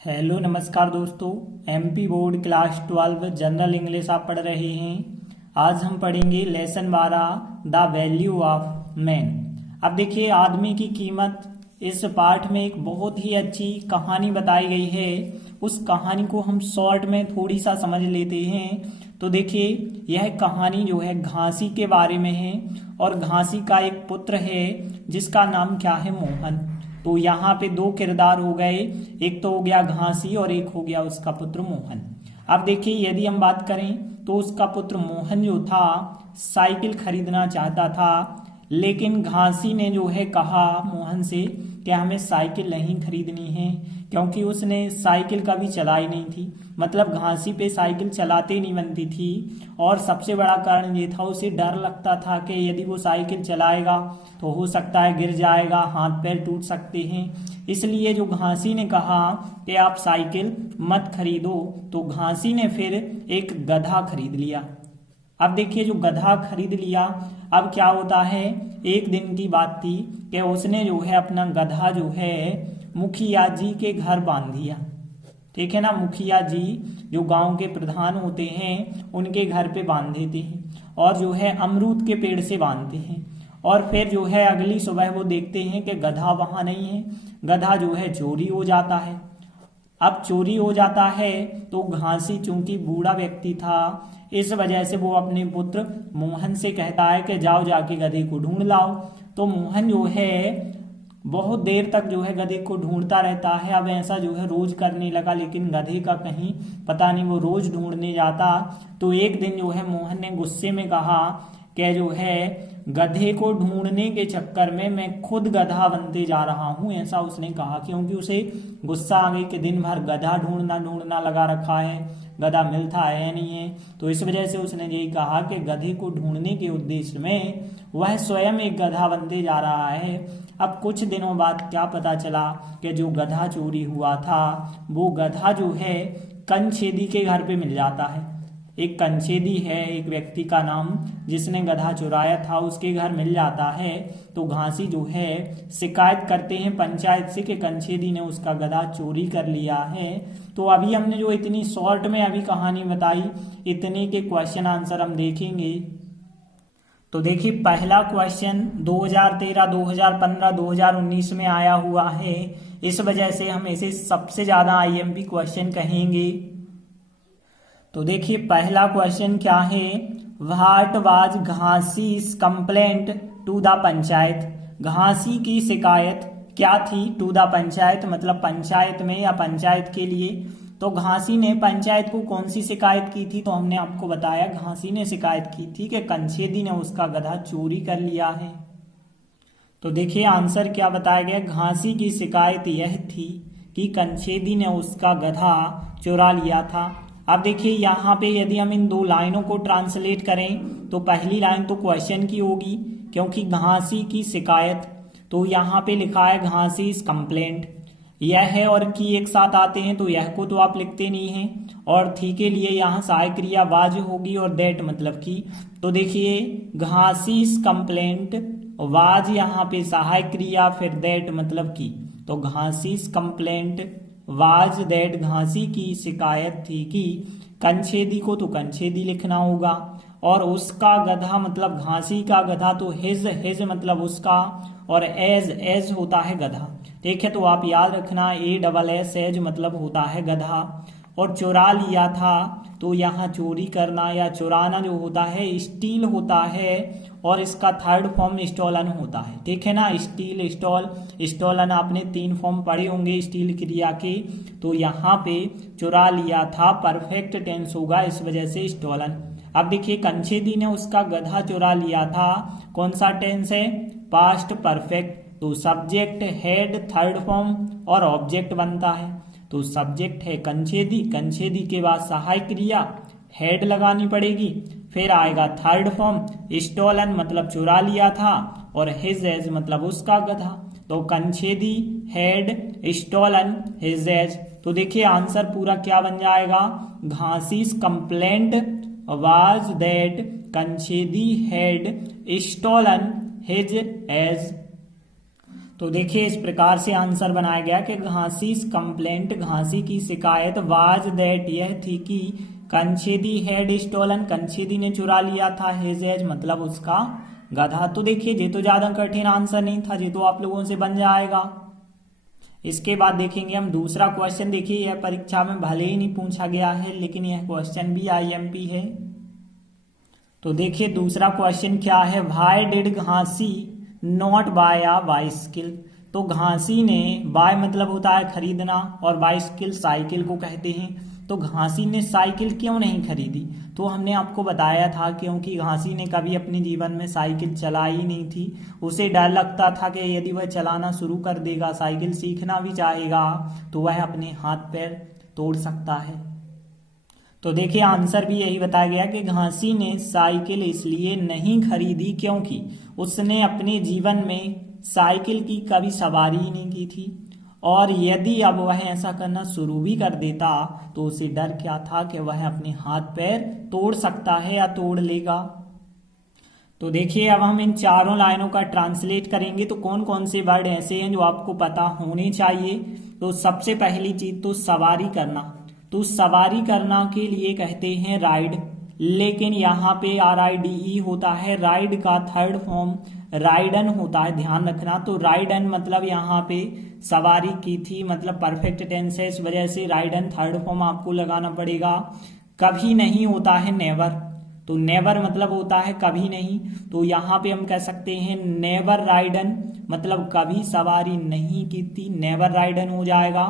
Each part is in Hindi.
हेलो नमस्कार दोस्तों। MP board class 12 general English आप पढ़ रहे हैं। आज हम पढ़ेंगे lesson 12 the value of man. अब देखिए आदमी की कीमत। इस पाठ में एक बहुत ही अच्छी कहानी बताई गई है। उस कहानी को हम शॉर्ट में थोड़ी सा समझ लेते हैं। तो देखिए यह कहानी जो है घासी के बारे में है और घासी का एक पुत्र है जिसका नाम क्या है, मोहन। तो यहाँ पे दो किरदार हो गए, एक तो हो गया घासी और एक हो गया उसका पुत्र मोहन। अब देखिए यदि हम बात करें तो उसका पुत्र मोहन जो था साइकिल खरीदना चाहता था, लेकिन घासी ने जो है कहा मोहन से कि हमें साइकिल नहीं खरीदनी है, क्योंकि उसने साइकिल कभी चलाई नहीं थी। मतलब घासी पे साइकिल चलाते नहीं बनती थी। और सबसे बड़ा कारण ये था, उसे डर लगता था कि यदि वो साइकिल चलाएगा तो हो सकता है गिर जाएगा, हाथ पैर टूट सकते हैं। इसलिए जो घासी ने कहा कि आप साइकिल मत खरीदो, तो घासी ने फिर एक गधा खरीद लिया। अब देखिए जो गधा खरीद लिया, अब क्या होता है, एक दिन की बात थी कि उसने जो है अपना गधा जो है मुखिया जी के घर बांध दिया। ठीक है ना, मुखिया जी जो गांव के प्रधान होते हैं उनके घर पे बांध देते हैं और जो है अमरूद के पेड़ से बांधते हैं। और फिर जो है अगली सुबह वो देखते हैं कि गधा वहां नहीं है, गधा जो है चोरी हो जाता है। अब चोरी हो जाता है तो घासी चूंकि बूढ़ा व्यक्ति था, इस वजह से वो अपने पुत्र मोहन से कहता है कि जाओ जाके गधे को ढूंढ लाओ। तो मोहन जो है बहुत देर तक जो है गधे को ढूंढता रहता है। अब ऐसा जो है रोज करने लगा, लेकिन गधे का कहीं पता नहीं, वो रोज ढूंढने जाता। तो एक दिन जो है मोहन ने गुस्से में कहा कि जो है गधे को ढूंढने के चक्कर में मैं खुद गधा बनते जा रहा हूं, ऐसा उसने कहा। क्योंकि उसे गुस्सा आ गई कि दिन भर गधा ढूंढना ढूंढना लगा रखा है, गधा मिलता है नहीं है। तो इस वजह से उसने यही कहा कि गधे को ढूंढने के उद्देश्य में वह स्वयं एक गधा बनते जा रहा है। अब कुछ दिनों बाद क्या पता चला कि जो गधा चोरी हुआ था वो गधा जो है कंछेदी के घर पे मिल जाता है। एक कंछेदी है, एक व्यक्ति का नाम, जिसने गधा चुराया था, उसके घर मिल जाता है। तो घासी जो है शिकायत करते हैं पंचायत से कि कंछेदी ने उसका गधा चोरी कर लिया है। तो अभी हमने जो इतनी शॉर्ट में अभी कहानी बताई, इतने के क्वेश्चन आंसर हम देखेंगे। तो देखिए पहला क्वेश्चन 2013, 2015, 2019 में आया हुआ है, इस वजह से हम इसे सबसे ज्यादा आईएमपी क्वेश्चन कहेंगे। तो देखिए पहला क्वेश्चन क्या है, what was Ghasi's complaint to the panchayat. Ghasi की शिकायत क्या थी, टू द पंचायत मतलब पंचायत में या पंचायत के लिए। तो घासी ने पंचायत को कौन सी शिकायत की थी, तो हमने आपको बताया घासी ने शिकायत की थी कि कंछेदी ने उसका गधा चोरी कर लिया है। तो देखिए आंसर क्या बताया गया, घासी की शिकायत यह थी कि कंछेदी ने उसका गधा चुरा लिया था। अब देखिए यहाँ पे यदि हम इन दो लाइनों को ट्रांसलेट करें तो पहली लाइन तो क्वेश्चन की होगी, क्योंकि घासी की शिकायत, तो यहाँ पे लिखा है घासी इस कंप्लेंट। यह है और की एक साथ आते हैं तो यह को तो आप लिखते नहीं हैं, और थी के लिए यहाँ सहायक क्रिया वाज होगी और दैट मतलब की। तो देखिए घासी इस कंप्लेंट, वाज यहाँ पे सहायक क्रिया, फिर दैट मतलब की। तो घासी इस कंप्लेंट वाज दैट, घासी की शिकायत थी कि कंछेदी को तो कंछेदी लिखना होगा, और उसका गधा मतलब घासी का गधा, तो हिज मतलब उसका, और एज होता है गधा। ठीक है, तो आप याद रखना ASS एज मतलब होता है गधा। और चुरा लिया था, तो यहाँ चोरी करना या चुराना जो होता है स्टील होता है, और इसका थर्ड फॉर्म स्टोलन होता है। ठीक है ना, स्टील, स्टॉल, स्टोलन आपने 3 फॉर्म पढ़े होंगे स्टील क्रिया के। तो यहाँ पे चुरा लिया था परफेक्ट टेंस होगा, इस वजह से स्टोलन। अब देखिए कंछेदी ने उसका गधा चुरा लिया था, कौन सा टेंस है, पास्ट परफेक्ट। तो सब्जेक्ट हेड थर्ड फॉर्म और ऑब्जेक्ट बनता है। तो सब्जेक्ट है कंछेदी, कंछेदी के बाद सहायक क्रिया हेड लगानी पड़ेगी, फिर आएगा थर्ड फॉर्म स्टोलन मतलब चुरा लिया था, और हिज एज मतलब उसका गधा। तो Kanchhedi had stolen his ass. तो देखिए आंसर पूरा क्या बन जाएगा, Ghasi's complaint was that Kanchhedi had stolen his ass. तो देखिए इस प्रकार से आंसर बनाया गया कि घासी's कंप्लेंट, घासी की शिकायत, वाज दैट यह थी कि कंछेदी हैड स्टोलन, कंछेदी ने चुरा लिया था, हिज एज मतलब उसका गधा। तो देखिए ये तो ज्यादा कठिन आंसर नहीं था, ये तो आप लोगों से बन जाएगा। इसके बाद देखेंगे हम दूसरा क्वेश्चन। देखिए यह परीक्षा में भले ही नहीं पूछा गया है लेकिन यह क्वेश्चन भी आईएमपी है। तो देखिए दूसरा क्वेश्चन क्या है, why did Ghasi not buy a bicycle. तो घासी ने, बाय मतलब होता है खरीदना और बाइसिकल साइकिल को कहते हैं, तो घासी ने साइकिल क्यों नहीं खरीदी। तो हमने आपको बताया था क्योंकि घासी ने कभी अपने जीवन में साइकिल चलाई नहीं थी, उसे डर लगता था कि यदि वह चलाना शुरू कर देगा, साइकिल सीखना भी चाहेगा तो वह अपने हाथ पैर तोड़ सकता है। तो देखिए आंसर भी यही बताया गया कि घासी ने साइकिल इसलिए नहीं खरीदी क्योंकि उसने अपने जीवन में साइकिल की कभी सवारी ही नहीं की थी, और यदि अब वह ऐसा करना शुरू भी कर देता तो उसे डर क्या था कि वह अपने हाथ पैर तोड़ सकता है या तोड़ लेगा। तो देखिए अब हम इन चारों लाइनों का ट्रांसलेट करेंगे। तो कौन कौन से वर्ड ऐसे हैं जो आपको पता होने चाहिए। तो सबसे पहली चीज तो सवारी करना, तो सवारी करना के लिए कहते हैं राइड, लेकिन यहाँ पे RIDE होता है, राइड का थर्ड फॉर्म राइडन होता है, ध्यान रखना। तो राइडन मतलब यहाँ पे सवारी की थी, मतलब परफेक्ट टेंस है, इस वजह से राइडन थर्ड फॉर्म आपको लगाना पड़ेगा। कभी नहीं होता है नेवर, तो नेवर मतलब होता है कभी नहीं, तो यहाँ पे हम कह सकते हैं नेवर राइडन मतलब कभी सवारी नहीं की थी, नेवर राइडन हो जाएगा।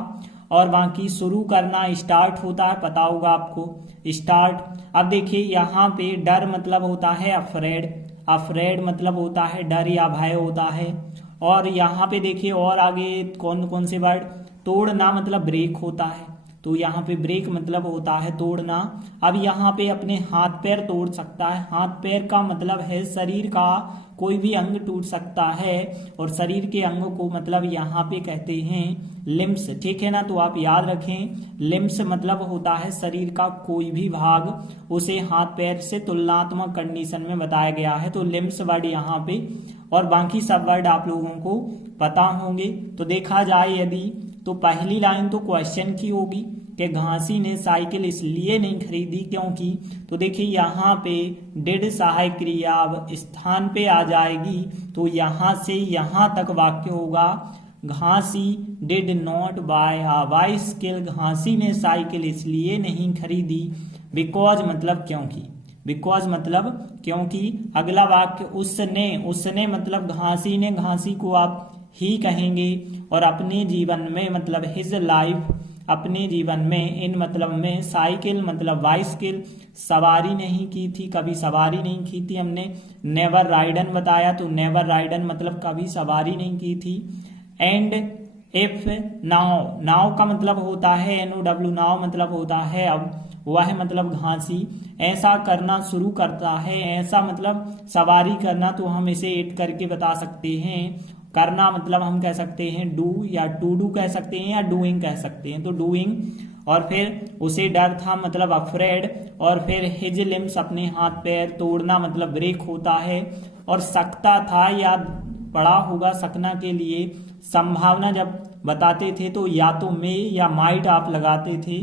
और बाकी शुरू करना स्टार्ट होता है, पता होगा आपको स्टार्ट। अब देखिए यहाँ पे डर मतलब होता है अफ्रेड, अफ्रेड मतलब होता है डर या भय होता है। और यहाँ पे देखिए और आगे कौन कौन से वर्ड, तोड़ना मतलब ब्रेक होता है, तो यहाँ पे ब्रेक मतलब होता है तोड़ना। अब यहाँ पे अपने हाथ पैर तोड़ सकता है, हाथ पैर का मतलब है शरीर का कोई भी अंग टूट सकता है, और शरीर के अंग को मतलब यहाँ पे कहते हैं लिम्स, ठीक है ना। तो आप याद रखें लिम्स मतलब होता है शरीर का कोई भी भाग, उसे हाथ पैर से तुलनात्मक कंडीशन में बताया गया है, तो लिम्स वर्ड यहाँ पे, और बाकी सब वर्ड आप लोगों को पता होंगे। तो देखा जाए यदि, तो पहली लाइन तो क्वेश्चन की होगी कि घासी ने साइकिल इसलिए नहीं खरीदी क्योंकि, तो देखिए यहाँ पे डिड सहायक क्रिया अब स्थान पे आ जाएगी, तो यहाँ से यहाँ तक वाक्य होगा Ghasi did not buy a bicycle, Ghasi ने साइकिल इसलिए नहीं खरीदी, बिकॉज मतलब क्योंकि, बिकॉज मतलब क्योंकि। अगला वाक्य उसने, उसने मतलब घासी ने, घासी को आप ही कहेंगे, और अपने जीवन में मतलब हिज लाइफ, अपने जीवन में, इन मतलब में, साइकिल मतलब बाइसिकल सवारी नहीं की थी, कभी सवारी नहीं की थी। हमने नेवर राइडन बताया, तो नेवर राइडन मतलब कभी सवारी नहीं की थी। एंड इफ नाउ, नाउ का मतलब होता है NOW, नाउ मतलब होता है अब, वह मतलब घासी ऐसा करना शुरू करता है, ऐसा मतलब सवारी करना, तो हम इसे ऐड करके बता सकते हैं, करना मतलब हम कह सकते हैं डू या टू डू कह सकते हैं या डूइंग कह सकते हैं, तो डूइंग। और फिर उसे डर था मतलब अफ्रेड, और फिर हिज लिम्स अपने हाथ पैर, तोड़ना मतलब ब्रेक होता है, और सकता था या पढ़ा होगा सकना के लिए संभावना जब बताते थे तो या तो मे या माइट आप लगाते थे।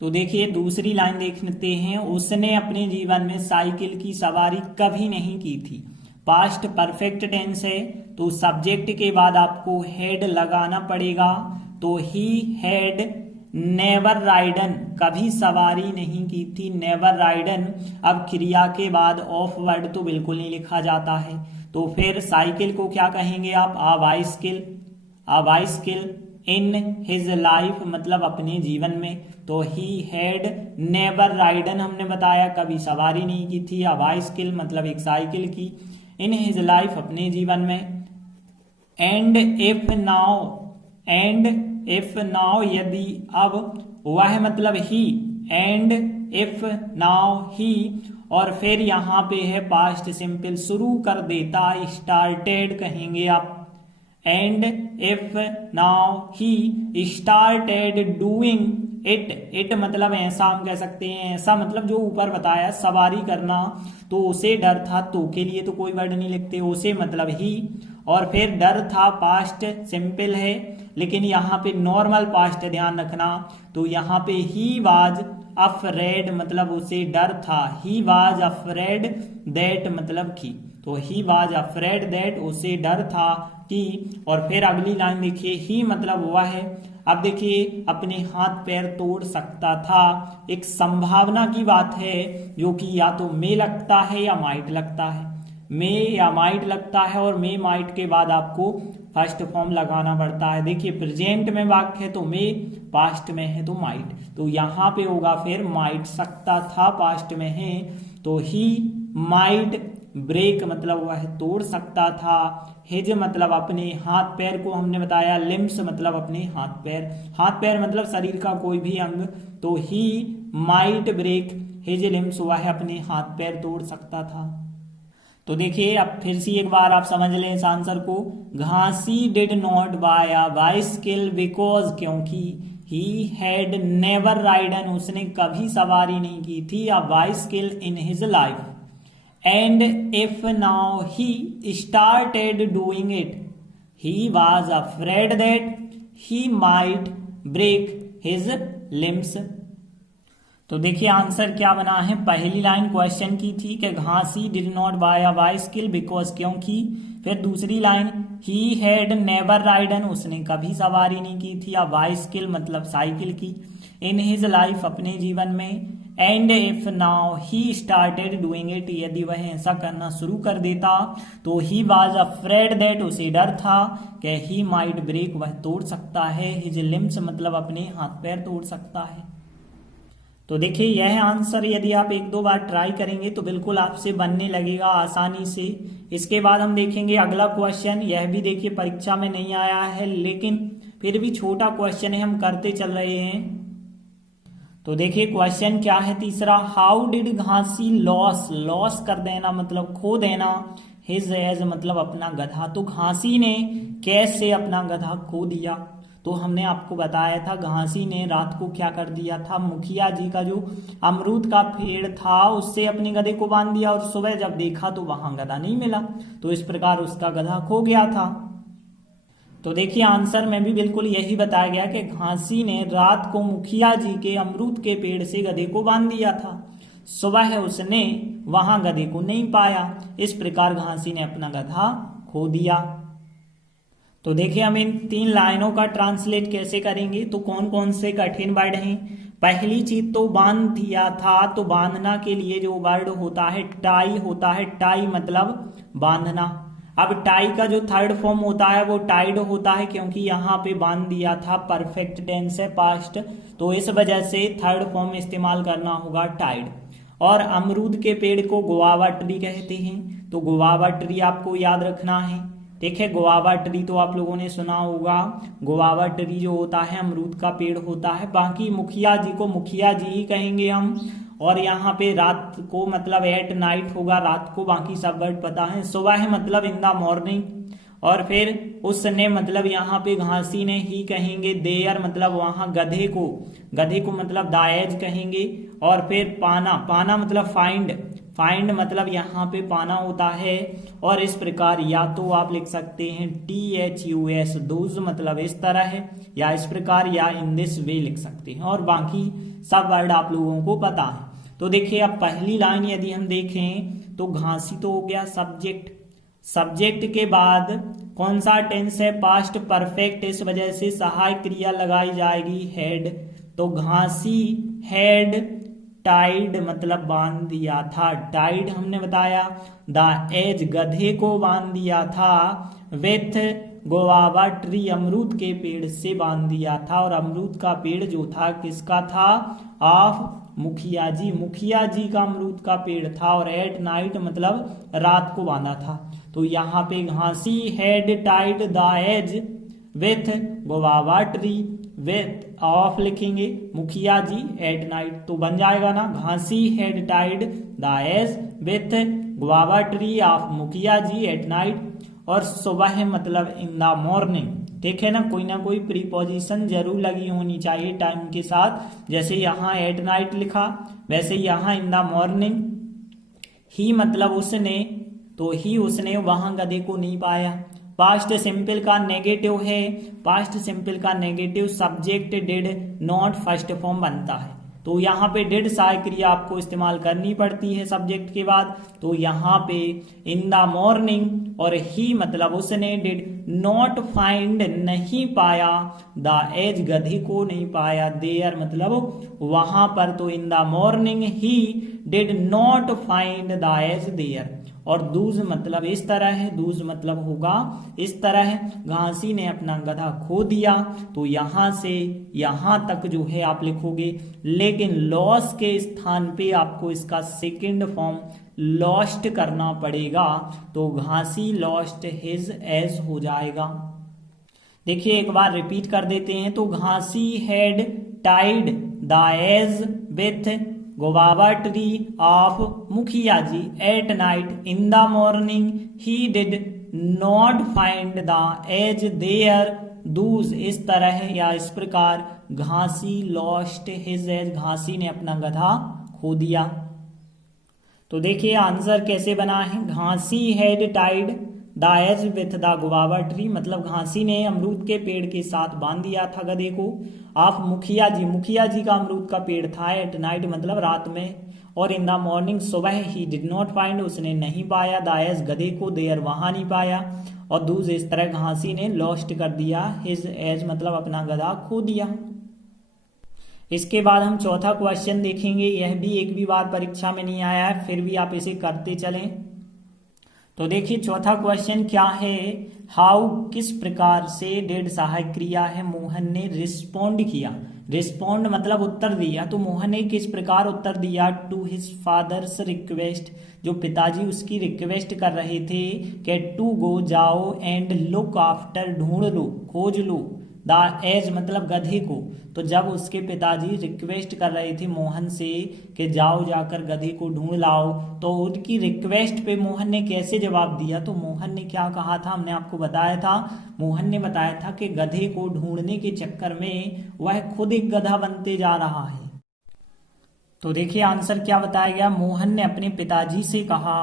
तो देखिए दूसरी लाइन देख लेते हैं, उसने अपने जीवन में साइकिल की सवारी कभी नहीं की थी, पास्ट परफेक्ट टेंस है, तो सब्जेक्ट के बाद आपको हेड लगाना पड़ेगा, तो ही हैड नेवर राइडन, कभी सवारी नहीं की थी, नेवर राइडन। अब क्रिया के बाद ऑफ वर्ड तो बिल्कुल नहीं लिखा जाता है, तो फिर साइकिल को क्या कहेंगे आप, a bicycle, a bicycle in his life मतलब अपने जीवन में, तो ही हैड नेवर राइडन हमने बताया कभी सवारी नहीं की थी, आ बाइसिकल मतलब एक साइकिल की, इन हिज लाइफ अपने जीवन में। And if now, and if now यदि, अब वह मतलब ही, एंड इफ नाउ ही, और फिर यहाँ पे है पास्ट सिंपल शुरू कर देता, स्टार्टेड कहेंगे आप। And if now he started doing it, it मतलब ऐसा हम कह सकते हैं, ऐसा मतलब जो ऊपर बताया सवारी करना, तो उसे डर था, तो के लिए तो कोई वर्ड नहीं लिखते, उसे मतलब ही, और फिर डर था, पास्ट सिंपल है, लेकिन यहाँ पे नॉर्मल पास्ट है, ध्यान रखना। तो यहाँ पे ही वाज अफ्रेड मतलब उसे डर था, ही वाज अफ्रेड दैट मतलब की, तो ही वाज अफ्रेड दैट उसे डर था कि। और फिर अगली लाइन देखिए, ही मतलब हुआ है, अब देखिए अपने हाथ पैर तोड़ सकता था, एक संभावना की बात है जो कि या तो मे लगता है या माइट लगता है, मे या माइट लगता है, और मे माइट के बाद आपको फर्स्ट फॉर्म लगाना पड़ता है। देखिए प्रेजेंट में वाक्य है तो मे, पास्ट में है तो माइट, तो यहाँ पे होगा फिर माइट, सकता था पास्ट में है तो ही माइट ब्रेक मतलब हुआ है तोड़ सकता था, हिज मतलब अपने हाथ पैर को हमने बताया, लिम्स मतलब अपने हाथ पैर, हाथ पैर मतलब शरीर का कोई भी अंग, तो he might break his limbs हुआ है अपने हाथ पैर तोड़ सकता था। तो देखिए अब फिर से एक बार आप समझ लें इस आंसर को, Ghasi did not buy a bicycle because क्योंकि ही हैड नेवर राइडन उसने कभी सवारी नहीं की थी, a bicycle in his life, and if now he started doing it he was afraid that he might break his limbs। तो देखिए आंसर क्या बना है, पहली लाइन क्वेश्चन की थी कि Ghasi did not buy a bicycle because क्योंकि, फिर दूसरी line he had never ridden उसने कभी सवारी नहीं की थी, अ बाइसिकल मतलब साइकिल की, इन हिज लाइफ अपने जीवन में, and if now he started doing it यदि वह ऐसा करना शुरू कर देता, तो ही वाज अफ्रेड दैट उसे डर था कि ही माइट ब्रेक वह तोड़ सकता है, हिज लिम्स मतलब अपने हाथ पैर तोड़ सकता है। तो देखिए यह आंसर यदि आप एक दो बार ट्राई करेंगे तो बिल्कुल आपसे बनने लगेगा आसानी से। इसके बाद हम देखेंगे अगला क्वेश्चन, यह भी देखिए परीक्षा में नहीं आया है लेकिन फिर भी छोटा क्वेश्चन है, हम करते चल रहे हैं। तो देखिए क्वेश्चन क्या है तीसरा, how did Ghasi loss, loss कर देना मतलब खो देना, हिज एज मतलब अपना गधा, तो घासी ने कैसे अपना गधा खो दिया। तो हमने आपको बताया था घासी ने रात को क्या कर दिया था, मुखिया जी का जो अमरूद का पेड़ था उससे अपने गधे को बांध दिया, और सुबह जब देखा तो वहां गधा नहीं मिला, तो इस प्रकार उसका गधा खो गया था। तो देखिए आंसर में भी बिल्कुल यही बताया गया कि घासी ने रात को मुखिया जी के अमरूद के पेड़ से गधे को बांध दिया था, सुबह उसने वहां गधे को नहीं पाया, इस प्रकार घासी ने अपना गधा खो दिया। तो देखिए हम इन तीन लाइनों का ट्रांसलेट कैसे करेंगे, तो कौन कौन से कठिन वर्ड हैं। पहली चीज तो बांध दिया था, तो बांधना के लिए जो वर्ड होता है टाई होता है, टाई मतलब बांधना। अब टाई का जो थर्ड फॉर्म होता है वो टाइड होता है, क्योंकि यहाँ पे बांध दिया था परफेक्ट टेंस है पास्ट, तो इस वजह से थर्ड फॉर्म इस्तेमाल करना होगा टाइड। और अमरूद के पेड़ को गुआवा ट्री कहते हैं, तो गुआवा ट्री आपको याद रखना है। देखिए गुआवा ट्री तो आप लोगों ने सुना होगा, गुआवा ट्री जो होता है अमरूद का पेड़ होता है। बाकी मुखिया जी को मुखिया जी ही कहेंगे हम, और यहाँ पे रात को मतलब एट नाइट होगा, रात को, बाकी सब वर्ड पता है। सुबह मतलब इन द मॉर्निंग, और फिर उसने मतलब यहाँ पे घासी ने ही कहेंगे, देयर मतलब वहां गधे को मतलब दाएज कहेंगे, और फिर पाना, पाना मतलब फाइंड, फाइंड मतलब यहाँ पे पाना होता है। और इस प्रकार या तो आप लिख सकते हैं THUS दोज मतलब इस तरह है, या इस प्रकार, या इन दिस वे लिख सकते हैं, और बाकी सब वर्ड आप लोगों को पता है। तो देखिए अब पहली लाइन यदि हम देखें तो घासी तो हो गया सब्जेक्ट, सब्जेक्ट के बाद कौन सा टेंस है, पास्ट परफेक्ट, इस वजह से सहायक क्रिया लगाई जाएगी हेड। तो घासी हैड टाइड मतलब बांध दिया था, टाइड हमने बताया, द एज गधे को बांध दिया था, विथ गुआवा ट्री अमरूद के पेड़ से बांध दिया था, और अमरूद का पेड़ जो था किसका था, ऑफ मुखिया जी, मुखिया जी का अमरूद का पेड़ था, और एट नाइट मतलब रात को बांधा था। तो यहाँ पे Ghasi had tied the ass with guava tree, with of लिखेंगे मुखिया जी एट नाइट, तो बन जाएगा ना, Ghasi had tied the ass with guava tree of mukhiya ji at night, और सुबह मतलब इन द मॉर्निंग। ठीक है ना कोई प्रीपोजिशन जरूर लगी होनी चाहिए टाइम के साथ, जैसे यहाँ एट नाइट लिखा वैसे यहाँ इन द मॉर्निंग। ही मतलब उसने, तो ही उसने वहां गधे को नहीं पाया, पास्ट सिंपल का नेगेटिव है, पास्ट सिंपल का negative subject did not first form बनता है। तो यहाँ पे डिड सहायक क्रिया आपको इस्तेमाल करनी पड़ती है सब्जेक्ट के बाद। तो यहाँ पे इन द मॉर्निंग और ही मतलब उसने डिड नॉट फाइंड नहीं पाया, द एज गधे को नहीं पाया, देयर मतलब वहां पर। तो in the morning he did not find the ass there. और दूज मतलब इस तरह है, दूज मतलब होगा इस तरह, घासी ने अपना गधा खो दिया। तो यहां से यहां तक जो है आप लिखोगे, लेकिन लॉस के स्थान पे आपको इसका सेकंड फॉर्म लॉस्ट करना पड़ेगा। तो घासी लॉस्ट हिज एज हो जाएगा। देखिए एक बार रिपीट कर देते हैं। तो घासी had tied the ass with guava tree of mukhiya ji at night, in the morning he did not find the ass there, Dooj इस तरह या इस प्रकार घासी लॉस्ट हिज एज, घासी ने अपना गधा खो दिया। तो देखिए आंसर कैसे बना है, Ghasi had tied the ass with the guava tree, मतलब घासी ने अमरूद के पेड़ के साथ बांध दिया था गधे को। आप मुखिया जी, मुखिया जी का अमरूद का पेड़ था, एट नाइट मतलब रात में, और इन द मॉर्निंग सुबह ही डिड नॉट फाइंड उसने नहीं पाया, द एज गधे को, देयर वहां नहीं पाया, और दूज इस तरह घासी ने लॉस्ट कर दिया, हिज एज मतलब अपना गधा खो दिया। इसके बाद हम चौथा क्वेश्चन देखेंगे। यह भी एक भी बार परीक्षा में नहीं आया है, फिर भी आप इसे करते चलें। तो देखिए चौथा क्वेश्चन क्या है, हाउ किस प्रकार से डिड सहायक क्रिया है मोहन ने रिस्पोंड किया। रिस्पोंड मतलब उत्तर दिया। तो मोहन ने किस प्रकार उत्तर दिया टू हिज फादर्स रिक्वेस्ट, जो पिताजी उसकी रिक्वेस्ट कर रहे थे कि टू गो जाओ एंड लुक आफ्टर ढूंढ लो, खोज लो, द एज मतलब गधे को। तो जब उसके पिताजी रिक्वेस्ट कर रहे थे मोहन से कि जाओ जाकर गधे को ढूंढ लाओ, तो उनकी रिक्वेस्ट पे मोहन ने कैसे जवाब दिया। तो मोहन ने क्या कहा था, हमने आपको बताया था, मोहन ने बताया था कि गधे को ढूंढने के चक्कर में वह खुद एक गधा बनते जा रहा है। तो देखिए आंसर क्या बताया गया, मोहन ने अपने पिताजी से कहा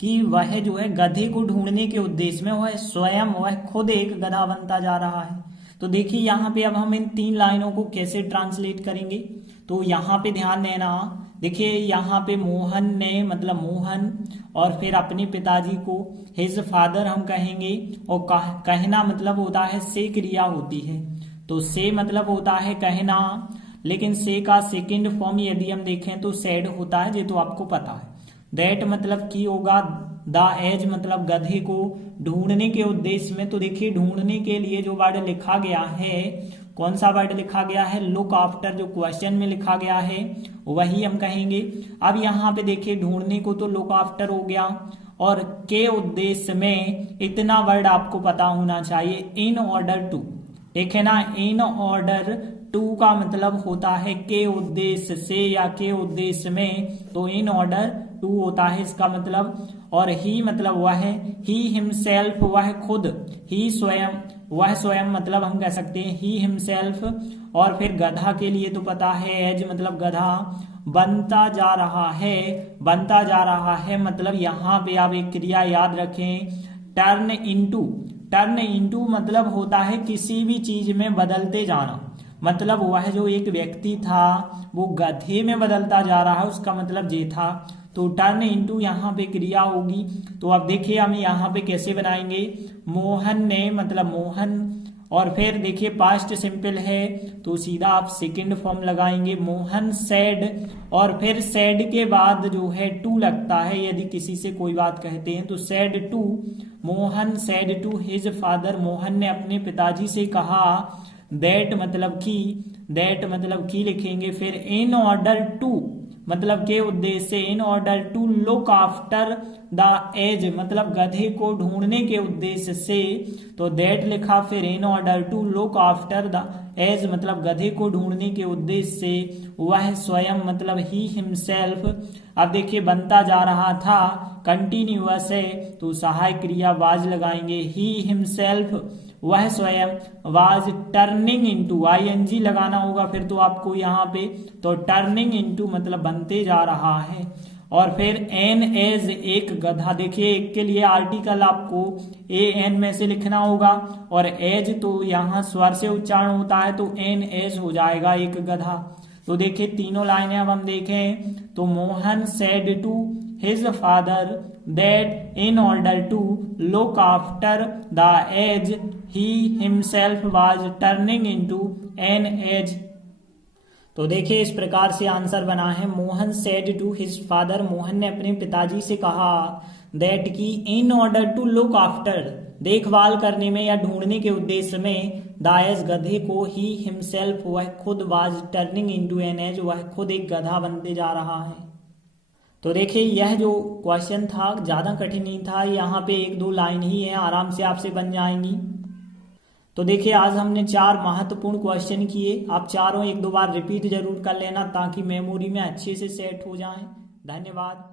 कि वह जो है गधे को ढूंढने के उद्देश्य में वह स्वयं वह खुद एक गधा बनता जा रहा है। तो देखिए यहाँ पे अब हम इन 3 लाइनों को कैसे ट्रांसलेट करेंगे। तो यहाँ पे ध्यान देना, देखिए यहाँ पे मोहन ने मतलब मोहन और फिर अपने पिताजी को हिज फादर हम कहेंगे, और कहना मतलब होता है से क्रिया होती है। तो से मतलब होता है कहना, लेकिन से का सेकंड फॉर्म यदि हम देखें तो सेड होता है, ये तो आपको पता है। दैट मतलब की होगा, द एज मतलब गधे को ढूंढने के उद्देश्य में। तो देखिए ढूंढने के लिए जो वर्ड लिखा गया है, कौन सा वर्ड लिखा गया है, लुक आफ्टर, जो क्वेश्चन में लिखा गया है वही हम कहेंगे। अब यहाँ पे देखिए ढूंढने को तो लुक आफ्टर हो गया, और के उद्देश्य में इतना वर्ड आपको पता होना चाहिए, इन ऑर्डर टू। देखे ना, इन ऑर्डर टू का मतलब होता है के उद्देश्य से या के उद्देश्य में, तो इन ऑर्डर टू होता है इसका मतलब। और ही मतलब वह है, ही हिमसेल्फ वह खुद, ही स्वयं, वह स्वयं मतलब हम कह सकते हैं ही हिमसेल्फ। और फिर गधा के लिए तो पता है एज मतलब गधा, बनता जा रहा है, बनता जा रहा है मतलब यहाँ पे आप एक क्रिया याद रखें, टर्न इनटू। टर्न इनटू मतलब होता है किसी भी चीज में बदलते जाना, मतलब वह जो एक व्यक्ति था वो गधे में बदलता जा रहा है, उसका मतलब ये था। तो टर्न इनटू यहाँ पे क्रिया होगी। तो अब देखिए हम यहाँ पे कैसे बनाएंगे, मोहन ने मतलब मोहन, और फिर देखिए पास्ट सिंपल है तो सीधा आप सेकंड फॉर्म लगाएंगे, मोहन सेड, और फिर सेड के बाद जो है टू लगता है यदि किसी से कोई बात कहते हैं। तो said to, Mohan said to his father, Mohan ने अपने पिताजी से कहा, दैट मतलब की, दैट मतलब की लिखेंगे, फिर इन ऑर्डर टू मतलब के उद्देश्य से, in order to look after the ass मतलब गधे को ढूंढने के उद्देश्य से, तो दैट लिखा, फिर in order to look after the ass मतलब गधे को ढूंढने के उद्देश्य से, वह स्वयं मतलब ही हिमसेल्फ। अब देखिए बनता जा रहा था, कंटिन्यूअस है तो सहायक क्रिया वाज लगाएंगे, ही हिमसेल्फ वह स्वयं, वाज टर्निंग इनटू, आईएनजी लगाना होगा फिर तो आपको यहाँ पे, तो टर्निंग इनटू मतलब बनते जा रहा है, और फिर एन एज एक गधा। देखिए एक के लिए आर्टिकल आपको ए एन में से लिखना होगा और एज तो यहाँ स्वर से उच्चारण होता है तो एन एज हो जाएगा एक गधा। तो देखिए तीनों लाइनें अब हम देखें तो Mohan said to his father that in order to look after the ass he himself was turning into an ass. तो देखिए इस प्रकार से आंसर बना है Mohan said to his father, Mohan ने अपने पिताजी से कहा दैट की in order to look after, देखभाल करने में या ढूंढने के उद्देश्य में दायस गधे को ही हिमसेल्फ वह खुद was turning into an ass, वह खुद एक गधा बनते जा रहा है। तो देखिए यह जो क्वेश्चन था ज्यादा कठिन नहीं था, यहाँ पे एक दो लाइन ही है, आराम से आपसे बन जाएंगी। तो देखिए आज हमने 4 महत्वपूर्ण क्वेश्चन किए, आप चारों एक दो बार रिपीट जरूर कर लेना ताकि मेमोरी में अच्छे से सेट हो जाएं। धन्यवाद।